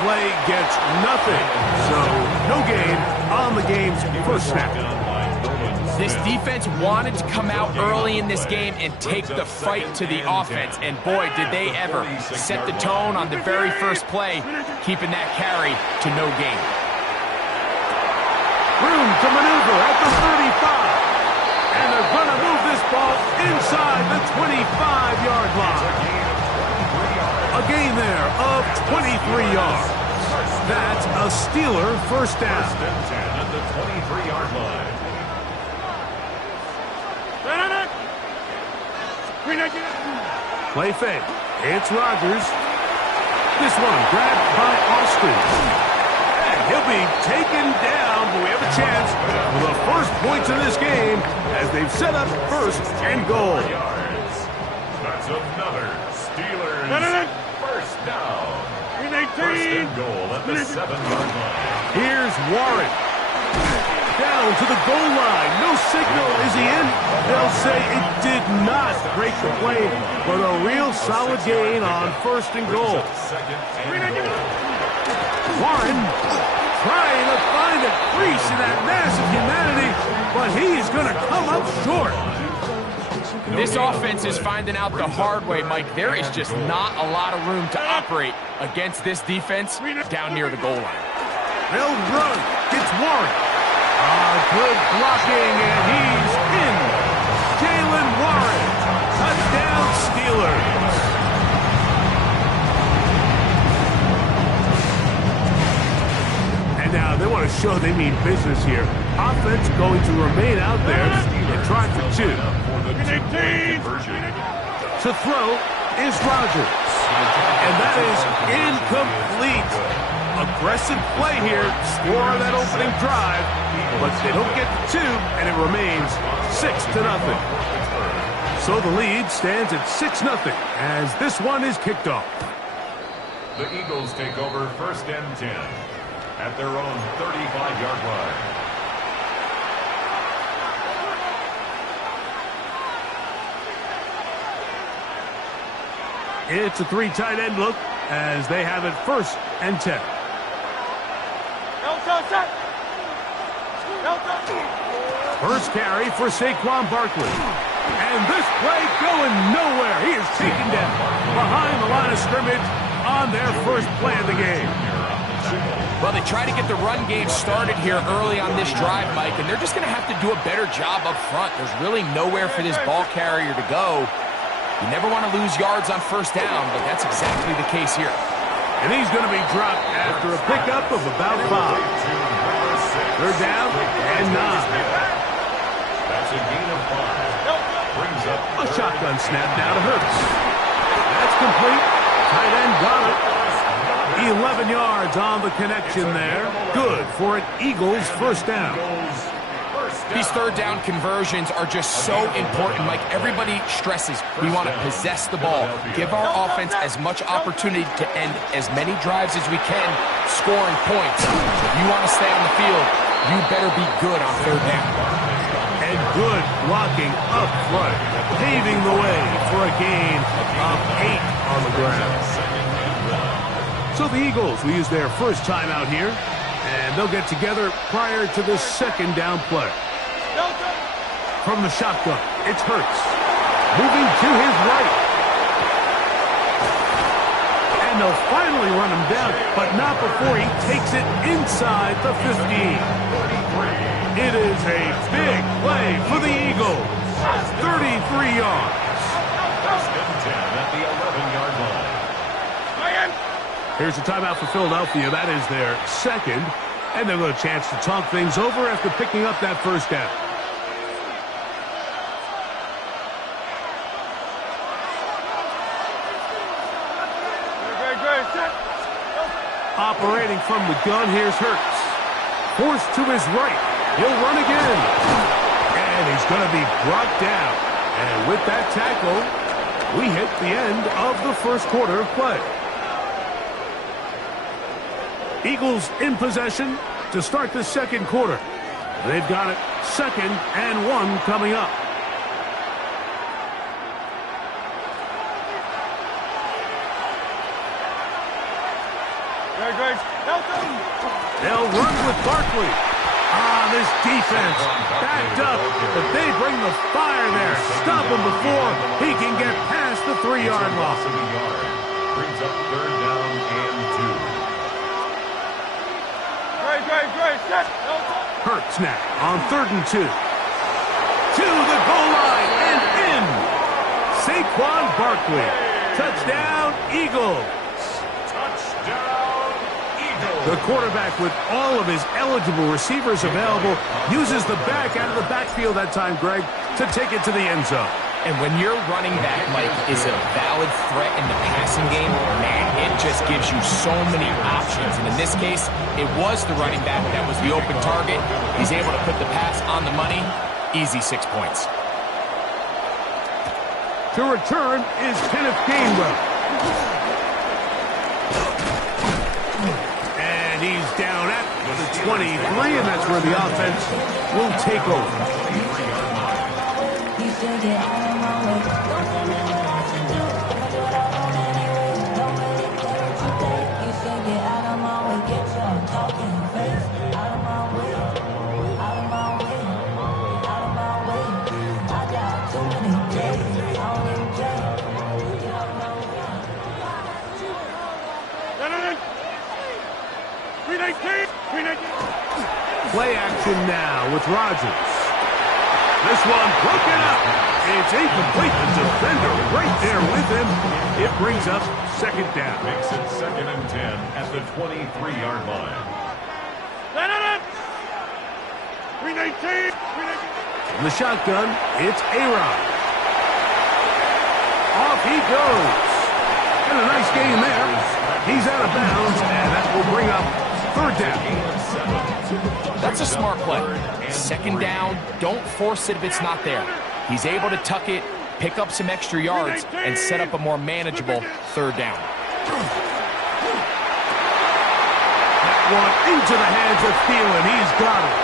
play gets nothing. So, no gain on the game's first snap. This defense wanted to come out early in this game and take the fight to the offense. And boy, did they ever set the tone on the very first play, keeping that carry to no gain. Room to maneuver at the 35. And they're going to move this ball inside the 25-yard line. A gain there of 23 yards. That's a Steeler first down. First and 10 at the 23-yard line. Play fake. It's Rodgers. This one grabbed by Austin. And he'll be taken down, but we have a chance for the first points in this game as they've set up first and goal. That's another Steelers first down. First and goal at the 7-yard line. Here's Warren. Down to the goal line. No signal. Is he in? They'll say it did not break the play, but a real solid gain on first and goal. Warren trying to find a crease in that mass of humanity, but he's going to come up short. This offense is finding out the hard way, Mike. There is just not a lot of room to operate against this defense down near the goal line. They'll run. It's Warren. Good blocking, and he's in. Jalen Warren. Touchdown, Steelers. And now they want to show they mean business here. Offense going to remain out there and try for two. To throw is Rodgers. And that is incomplete. Aggressive play here, score on that opening drive, but they don't get the two, and it remains 6-0. So the lead stands at 6-0 as this one is kicked off. The Eagles take over first and 10 at their own 35-yard line. It's a three tight end look as they have it first and 10. First carry for Saquon Barkley. And this play going nowhere. He is taken down behind the line of scrimmage on their first play of the game. Well, they try to get the run game started here early on this drive, Mike, and they're just going to have to do a better job up front. There's really nowhere for this ball carrier to go. You never want to lose yards on first down, but that's exactly the case here. And he's going to be dropped after a pickup of about 5. They're down and 9. That's a gain of 5. Brings up a shotgun snap now to Hurts. That's complete. Tight end got it. 11 yards on the connection there. Good for an Eagles first down. These third down conversions are just so important, Mike. Everybody stresses we want to possess the ball, give our offense as much opportunity to end as many drives as we can, scoring points. If you want to stay on the field, you better be good on third down. And good blocking up front, paving the way for a gain of 8 on the ground. So the Eagles will use their first timeout here, and they'll get together prior to the second down play. From the shotgun, it's Hurts. Moving to his right. And they'll finally run him down, but not before he takes it inside the 15. It is a big play for the Eagles. 33 yards. First and 10 at the 11-yard line. Here's a timeout for Philadelphia. That is their second. And they'll get a chance to talk things over after picking up that first down. Operating from the gun, here's Hurts. Forced to his right. He'll run again. And he's going to be brought down. And with that tackle, we hit the end of the first quarter of play. Eagles in possession to start the second quarter. They've got it 2nd and 1 coming up. They'll run with Barkley. This defense backed up, but they bring the fire there. Stop him before he can get past the 3-yard line. Brings up 3rd down and 2. Hurts now on 3rd and 2. To the goal line and in. Saquon Barkley. Touchdown, Eagles. Touchdown, Eagles. The quarterback, with all of his eligible receivers available, uses the back out of the backfield that time, Greg, to take it to the end zone. And when your running back, Mike, is a valid threat in the passing game, man, it just gives you so many options. And in this case, it was the running back that was the open target. He's able to put the pass on the money. Easy 6 points. To return is Kenneth Gainwell. And he's down at the 23, and that's where the offense will take over. Play action now with Rodgers. This one broken up. It's incomplete. The defender right there with him. It brings up 2nd down. Makes it 2nd and 10 at the 23-yard line. In the shotgun, it's A-Rod. Off he goes. And a nice game there. He's out of bounds, and that will bring up 3rd down. That's a smart play. 2nd down, don't force it if it's not there. He's able to tuck it, pick up some extra yards, and set up a more manageable 3rd down. That one into the hands of Thielen. He's got it.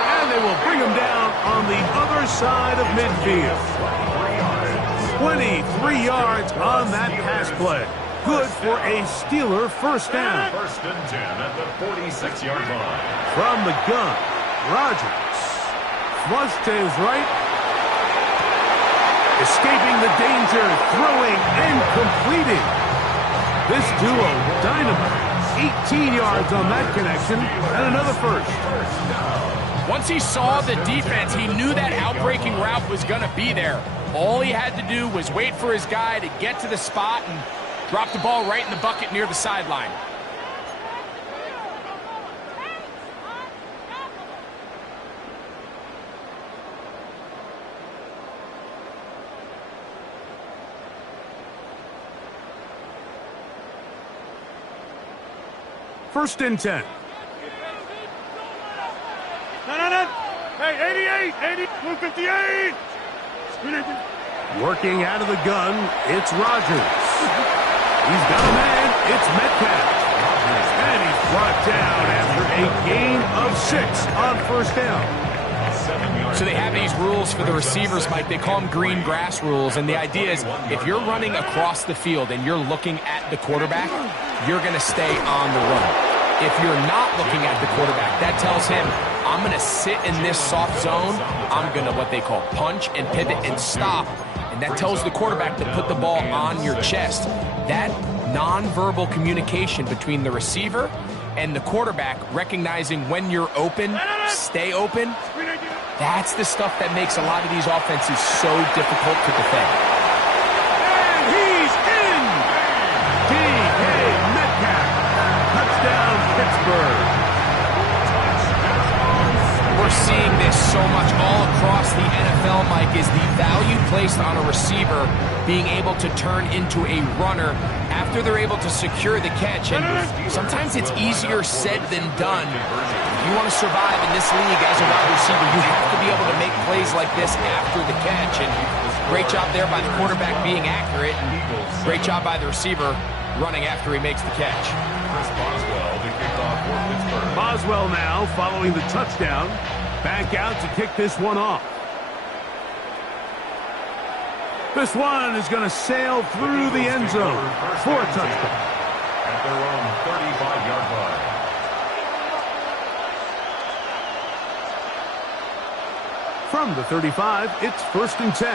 And they will bring him down on the other side of midfield. 23 yards on that pass play. Good for a Steeler 1st down. 1st and 10 at the 46-yard line. From the gun, Rodgers. Flush to his right. Escaping the danger, throwing and completing. This duo, dynamite. 18 yards on that connection, and another 1st. Once he saw the defense, he knew that outbreaking route was going to be there. All he had to do was wait for his guy to get to the spot and drop the ball right in the bucket near the sideline. First and 10. Hey, 88, 158. Working out of the gun, it's Rodgers. He's got a man, it's Metcalf. And he's brought down after a gain of 6 on 1st down. So they have these rules for the receivers, Mike. They call them green grass rules. And the idea is if you're running across the field and you're looking at the quarterback, you're going to stay on the run. If you're not looking at the quarterback, that tells him, I'm going to sit in this soft zone. I'm going to what they call punch and pivot and stop. And that tells the quarterback to put the ball on your chest. That nonverbal communication between the receiver and the quarterback, recognizing when you're open, stay open, that's the stuff that makes a lot of these offenses so difficult to defend. And he's in! D.K. Metcalf. Touchdown, Pittsburgh. We're seeing this so much all across the NFL, Mike, is the value placed on a receiver being able to turn into a runner after they're able to secure the catch. And sometimes it's easier said than done. If you want to survive in this league as a wide receiver, you have to be able to make plays like this after the catch. And great job there by the quarterback being accurate. And great job by the receiver running after he makes the catch. Boswell to kick off for Pittsburgh. Boswell now following the touchdown. Back out to kick this one off. This one is going to sail through the end zone for a touchdown. At their own 35-yard From the 35, it's 1st and 10.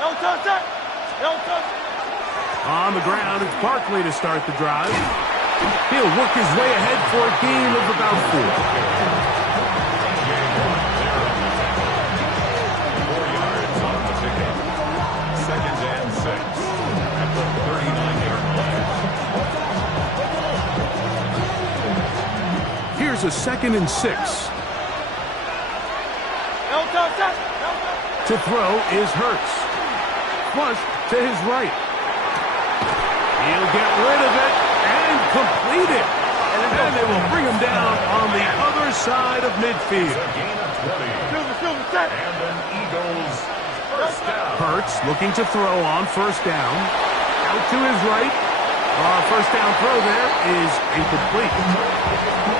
No touch that. No touch. On the ground, it's Barkley to start the drive. He'll work his way ahead for a gain of about 4. 4 yards on the pickup. 2nd and 6 at the 39-yard line. Here's a 2nd and 6. No touch that. No touch. To throw is Hurts. Flush to his right. He'll get rid of it and complete it. And they will bring him down on the other side of midfield. A gain of 20. Silver set. And an Eagles first down. Hurts looking to throw on 1st down. Out to his right. First down throw there is incomplete.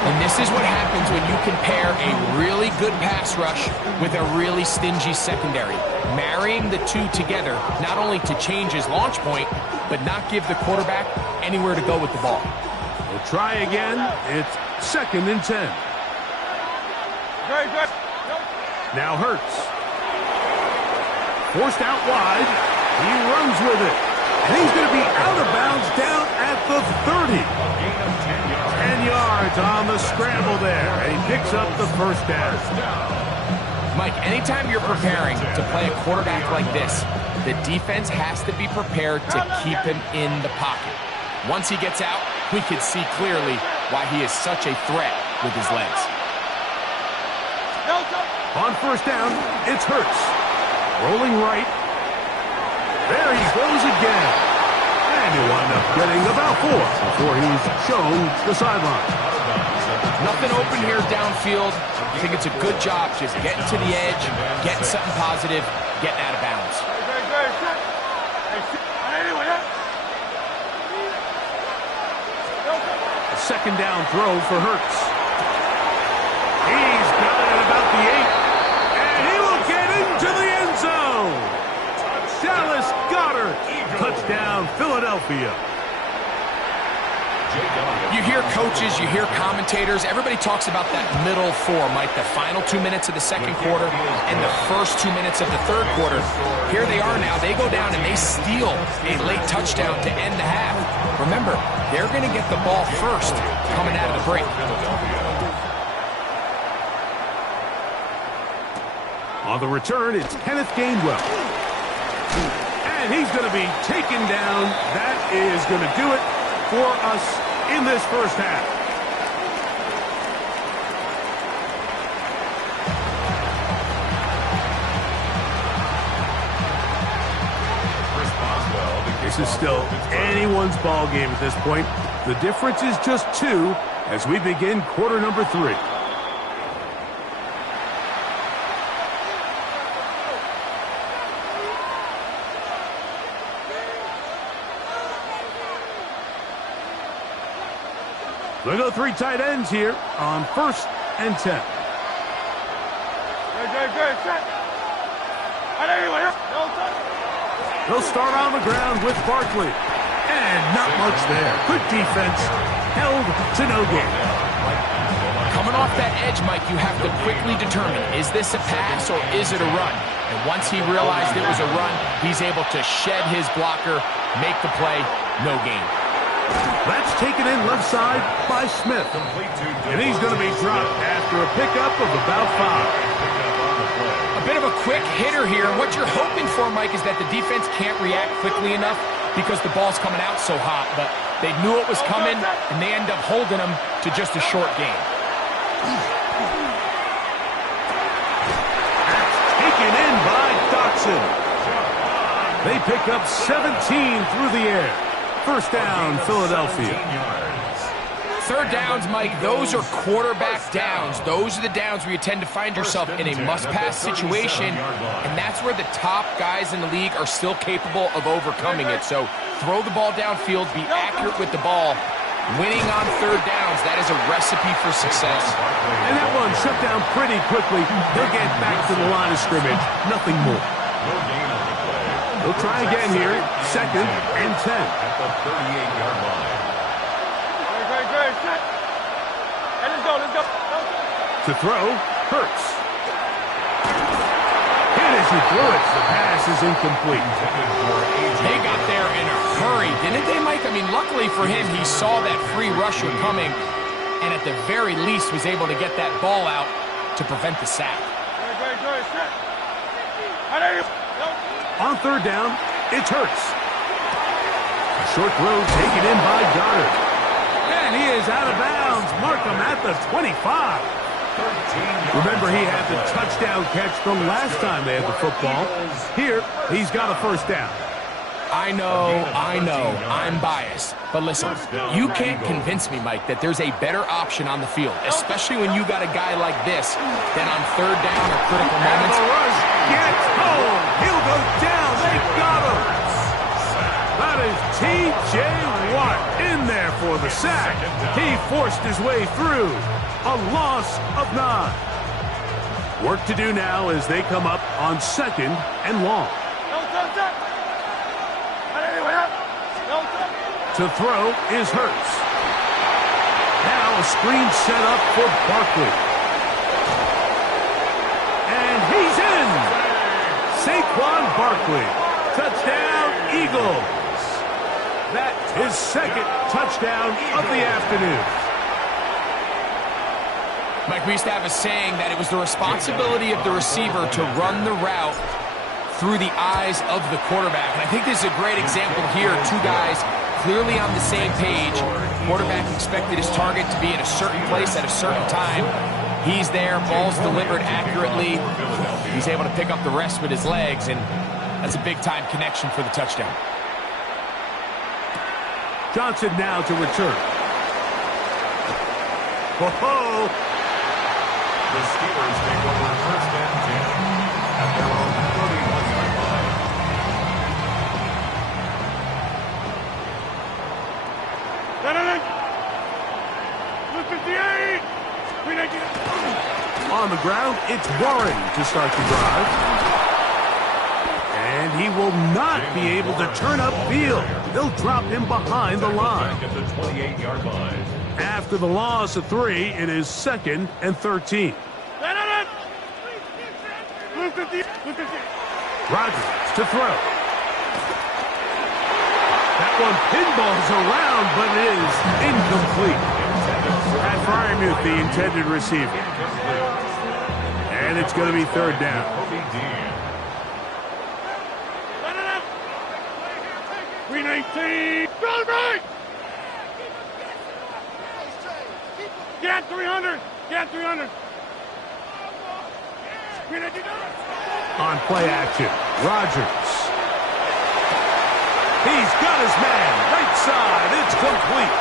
And this is what happens when you compare a really good pass rush with a really stingy secondary. Marrying the two together, not only to change his launch point, but not give the quarterback anywhere to go with the ball. We'll try again. It's 2nd and 10. Very good. Now Hurts. Forced out wide. He runs with it. And he's going to be out of bounds down at the 30. Gain of 10 yards. 10 yards on the scramble there. And he picks up the first down. Mike, anytime you're preparing to play a quarterback like this, the defense has to be prepared to keep him in the pocket. Once he gets out, we can see clearly why he is such a threat with his legs. On 1st down, it's Hurts. Rolling right. There he goes again. And he wound up getting about 4 before he was shown the sideline. Nothing open here downfield. I think it's a good job just getting to the edge, getting something positive, getting out of bounds. A 2nd down throw for Hurts. He's got it about the 8. And he will get into the end zone. Dallas Goedert. Touchdown, Philadelphia. You hear coaches, you hear commentators, everybody talks about that middle 4, Mike, the final 2 minutes of the 2nd quarter and the first 2 minutes of the 3rd quarter. Here they are now. They go down and they steal a late touchdown to end the half. Remember, they're going to get the ball first coming out of the break. On the return, it's Kenneth Gainwell. And he's going to be taken down. That is going to do it for us in this first half. This is still anyone's ball game at this point. The difference is just 2 as we begin quarter number 3. They go 3 tight ends here on 1st and 10. They'll start on the ground with Barkley. And not much there. Good defense. Held to no gain. Coming off that edge, Mike, you have to quickly determine, is this a pass or is it a run? And once he realized it was a run, he's able to shed his blocker, make the play, no gain. That's taken in left side by Smith. And he's going to be dropped after a pickup of about 5. A bit of a quick hitter here. What you're hoping for, Mike, is that the defense can't react quickly enough because the ball's coming out so hot. But they knew it was coming, and they end up holding them to just a short gain. That's taken in by Dotson. They pick up 17 through the air. First down, Philadelphia. 3rd downs, Mike, those are quarterback downs. Those are the downs where you tend to find yourself in a must-pass situation, and that's where the top guys in the league are still capable of overcoming it. So throw the ball downfield, be accurate with the ball. Winning on 3rd downs, that is a recipe for success. And that one shut down pretty quickly. They'll get back to the line of scrimmage. Nothing more. They'll try again here. 2nd and 10. At the 38-yard line. Let's go. To throw, Hurts. as he threw it. The pass is incomplete. They got there in a hurry, didn't they, Mike? I mean, luckily for him, he saw that free rusher coming and at the very least was able to get that ball out to prevent the sack. On third down, it's Hurts. A short throw taken in by Goddard. And he is out of bounds. Mark him at the 25. Remember, he had the touchdown catch the last time they had the football. Here, he's got a first down. I know, I'm biased. But listen, you can't convince me, Mike, that there's a better option on the field, especially when you got a guy like this, than on third down or critical moments. And the rush gets home. He'll go down. They got him. That is T.J. Watt in there for the sack. He forced his way through. A loss of 9. Work to do now as they come up on second and long. To throw is Hurts. Now a screen set up for Barkley. And he's in. Saquon Barkley. Touchdown, Eagles. That's his second touchdown of the afternoon. Mike, we used to have a saying that it was the responsibility of the receiver to run the route through the eyes of the quarterback. And I think this is a great example here. Two guys clearly on the same page. Quarterback expected his target to be in a certain place at a certain time. He's there, ball's delivered accurately. He's able to pick up the rest with his legs, and that's a big-time connection for the touchdown. Johnson now to return. Whoa! The Steelers take over first and 10 at their own 31-yard line. On the ground, it's Warren to start the drive. And he will not be able to turn upfield. They'll drop him behind the line. At the 28-yard line. After the loss of 3, it is second and 13. Rodgers to throw. That one pinballs around, but it is incomplete. At Fryermuth, the intended receiver. And it's going to be third down. Get 300! Get 300! On play action, Rodgers. He's got his man, right side, it's complete.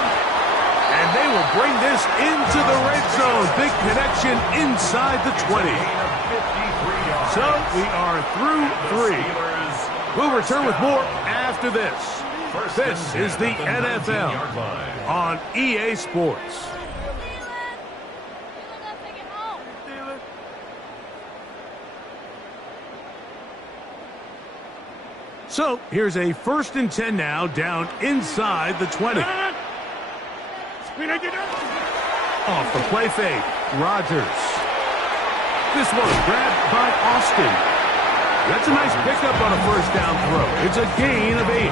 And they will bring this into the red zone. Big connection inside the 20. So we are through 3. We'll return with more after this. This is the NFL on EA Sports. So here's a first and 10 now, down inside the 20. Off the play fake, Rodgers. This one grabbed by Austin. That's a nice pickup on a first down throw. It's a gain of 8.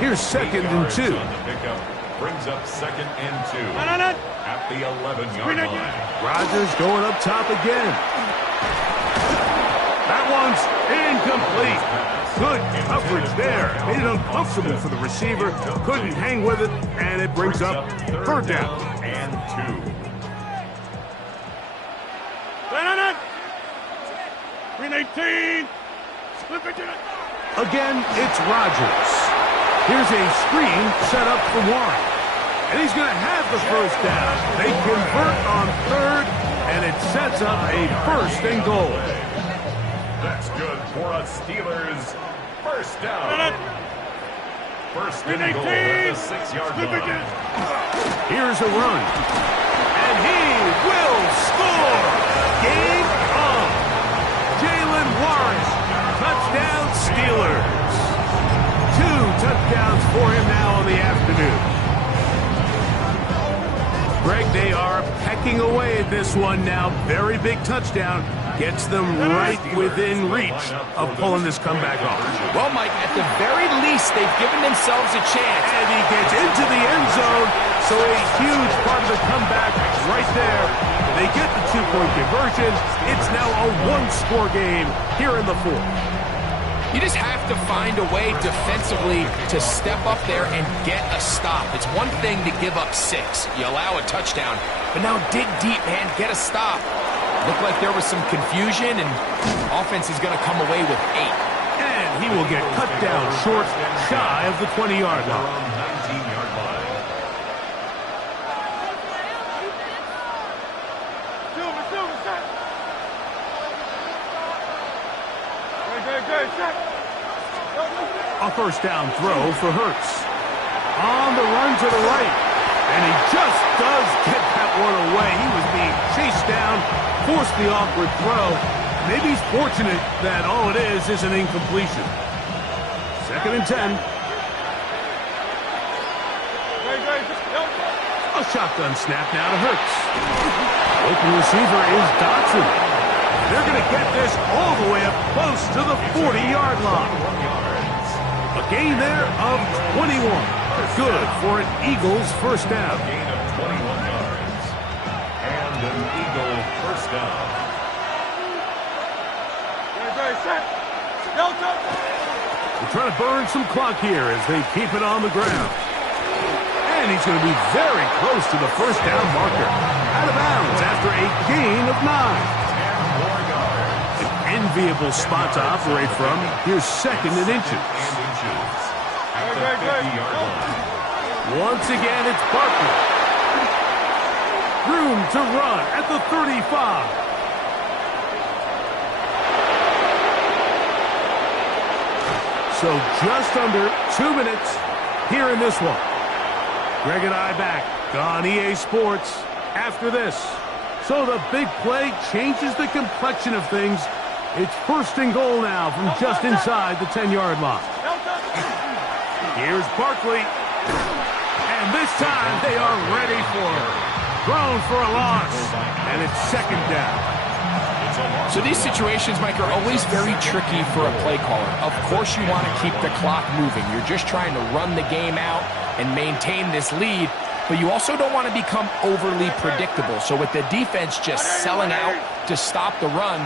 Here's second and 2. Brings up second and 2 at the 11-yard line. Rodgers going up top again. That one's incomplete. Good coverage there. Made it uncomfortable for the receiver. Couldn't hang with it, and it brings up third down. And 2. Again, it's Rodgers. Here's a screen set up for Warren. And he's going to have the first down. They convert on third, and it sets up a first and goal. That's good for a Steelers first down. First and goal at the 6-yard line. Here's a run. And he will score. Game on. Jalen Warren. Touchdown Steelers. 2 touchdowns for him now on the afternoon. Greg, they are pecking away at this one now. Very big touchdown. Gets them right within reach of pulling this comeback off. Well, Mike, at the very least, they've given themselves a chance. And he gets into the end zone, so a huge part of the comeback right there. They get the two-point conversion. It's now a one-score game here in the fourth. You just have to find a way defensively to step up there and get a stop. It's one thing to give up 6. You allow a touchdown. But now dig deep, man. Get a stop. Looked like there was some confusion, and offense is going to come away with 8. And he will get cut down short, shy of the 20-yard line. 19-yard line. Silver, set. Good, set. A first down throw for Hurts. On the run to the right. And he just does get that one away. He was being chased down, forced the awkward throw. Maybe he's fortunate that all it is an incompletion. 2nd and 10. A shotgun snap now to Hurts. Open receiver is Dotson. They're going to get this all the way up close to the 40-yard line. A gain there of 21. Good for an Eagles first down. A gain of 21 yards. And an Eagle first down. They're trying to burn some clock here as they keep it on the ground. And he's going to be very close to the first down marker. Out of bounds after a gain of 9. 10 more yards. An enviable spot to operate from. Here's 2nd and inches. At the 50-yard line. Once again, it's Barkley. Room to run at the 35. So just under 2 minutes here in this one. Greg and I back on EA Sports after this. So the big play changes the complexion of things. It's 1st and goal now from just inside the 10-yard line. Here's Barkley. And this time they are ready for it. Thrown for a loss. And it's 2nd down. So these situations, Mike, are always very tricky for a play caller. Of course you want to keep the clock moving. You're just trying to run the game out and maintain this lead, but you also don't want to become overly predictable. So with the defense just selling out to stop the run,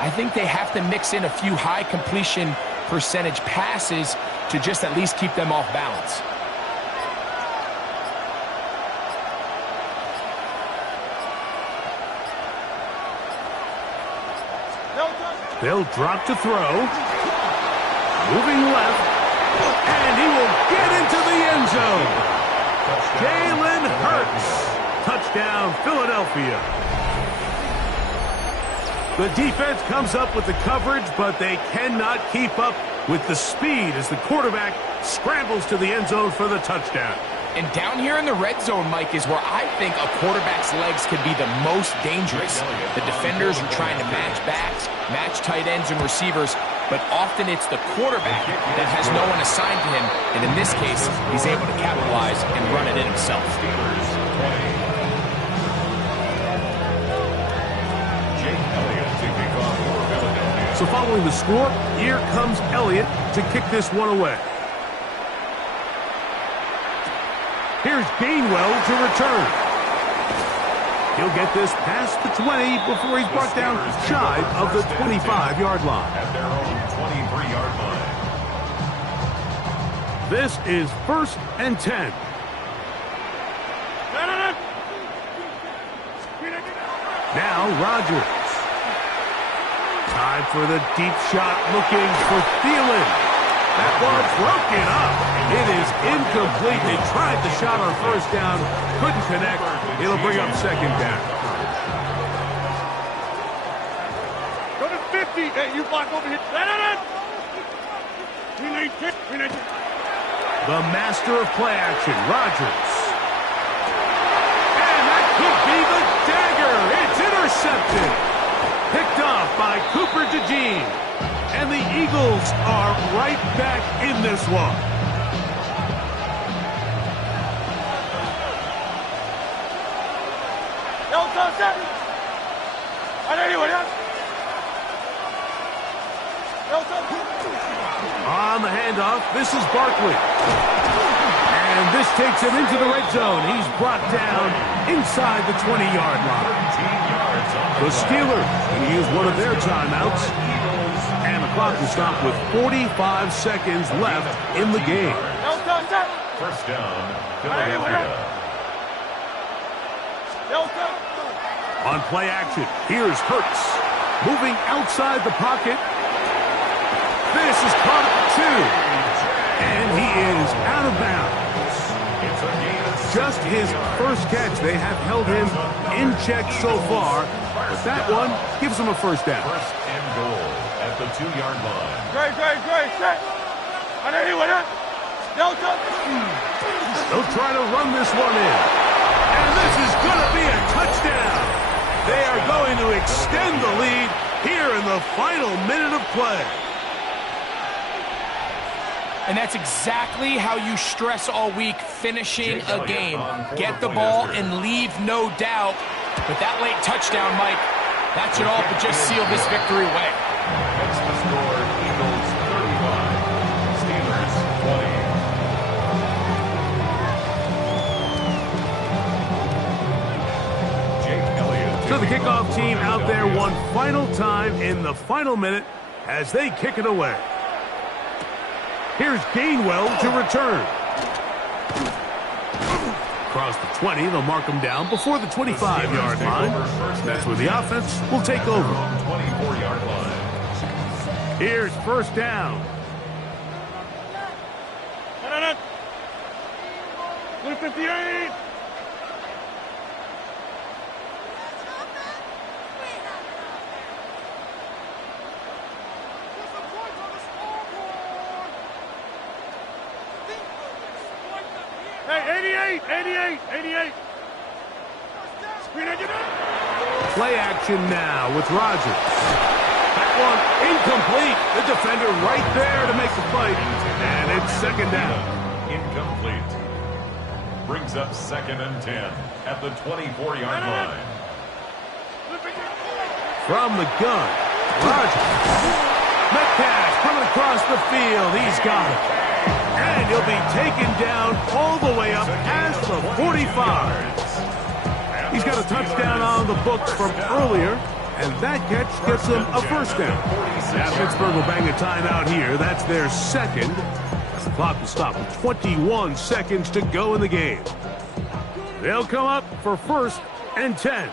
I think they have to mix in a few high completion percentage passes to just at least keep them off balance. They'll drop to throw. Moving left. And he will get into the end zone. Jalen Hurts. Touchdown, Philadelphia. The defense comes up with the coverage, but they cannot keep up with the speed as the quarterback scrambles to the end zone for the touchdown. And down here in the red zone, Mike, is where I think a quarterback's legs could be the most dangerous. The defenders are trying to match backs, match tight ends and receivers, but often it's the quarterback that has no one assigned to him, and in this case, he's able to capitalize and run it in himself. So following the score, here comes Elliott to kick this one away. Here's Gainwell to return. He'll get this past the 20 before he's brought down shy of the 25-yard line. At their own 23-yard line. This is 1st and 10. Now Rodgers. Time for the deep shot, looking for Thielen. That ball broken up. It is incomplete. They tried the shot on 1st down, couldn't connect. It'll bring up 2nd down. Go to 50. Hey, you block over here. The master of play action, Rodgers. And that could be the dagger. It's intercepted. Picked off by Cooper DeJean. And the Eagles are right back in this one. On the handoff, this is Barkley. And this takes him into the red zone. He's brought down inside the 20-yard line. The Steelers going to use one of their timeouts. And the clock will stop with 45 seconds left in the game. First down, Philadelphia. On play action, here's Hurts. Moving outside the pocket. This is caught at 2. And he is out of bounds. Just his first catch. They have held him in check so far. But that one gives him a first down. First and goal at the 2-yard line. Great. They'll try to run this one in. And this is going to be a touchdown. They are going to extend the lead here in the final minute of play. And that's exactly how you stress all week, finishing a game. Get the ball and leave no doubt. But that late touchdown, Mike, that should all but just seal this victory away. That's the score. Eagles 35, Steelers 20. Jake Elliott. So the kickoff team out there one final time in the final minute as they kick it away. Here's Gainwell to return. Across the 20, they'll mark him down before the 25-yard line. That's where the offense will take over. 24-yard line. Here's first down. Blue 58. Hey, 88. Play action now with Rodgers. That one incomplete. The defender right there to make the fight. And it's second down. Incomplete. Brings up 2nd and 10 at the 24-yard line. From the gun, Rodgers. Metcalf coming across the field. He's got it. And he'll be taken down all the way up past the 45. He's got a touchdown on the books from earlier, and that catch gets him a first down. Now Pittsburgh will bang a timeout here. That's their second. The clock will stop with 21 seconds to go in the game. They'll come up for 1st and 10.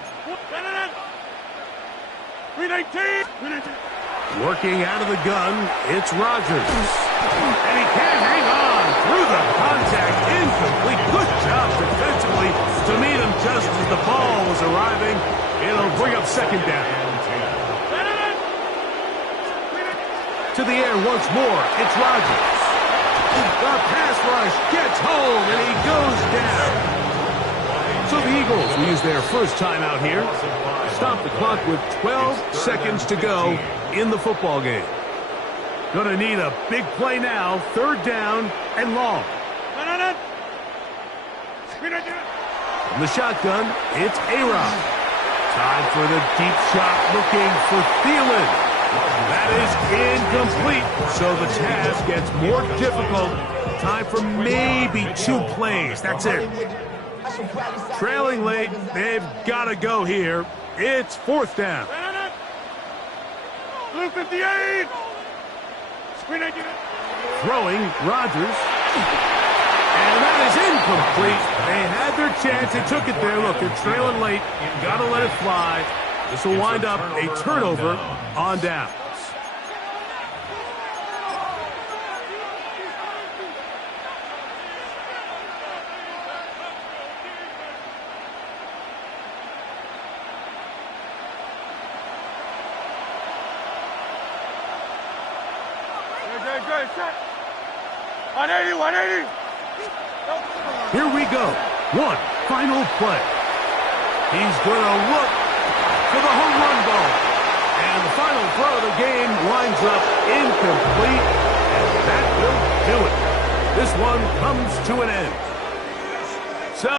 Working out of the gun, it's Rodgers. And he can't hang on through the contact. Incomplete. Good job defensively to meet him just as the ball was arriving. It'll bring up second down. To the air once more, it's Rodgers. The pass rush gets home, and he goes down. So the Eagles will use their first timeout here. Stop the clock with 12 seconds to go in the football game. Gonna need a big play now. 3rd down and long. From the shotgun, it's A-Rod. Time for the deep shot, looking for Thielen. That is incomplete, so the task gets more difficult. Time for maybe 2 plays. That's it. Trailing late, they've got to go here. It's 4th down. Blue 58. Throwing, Rodgers. And that is incomplete. They had their chance. They took it there. Look, they're trailing late. Got to let it fly. This will wind up a turnover on downs. On 180. Here we go. One final play. He's going to look for the home run ball. And the final throw of the game winds up incomplete. And that will do it. This one comes to an end.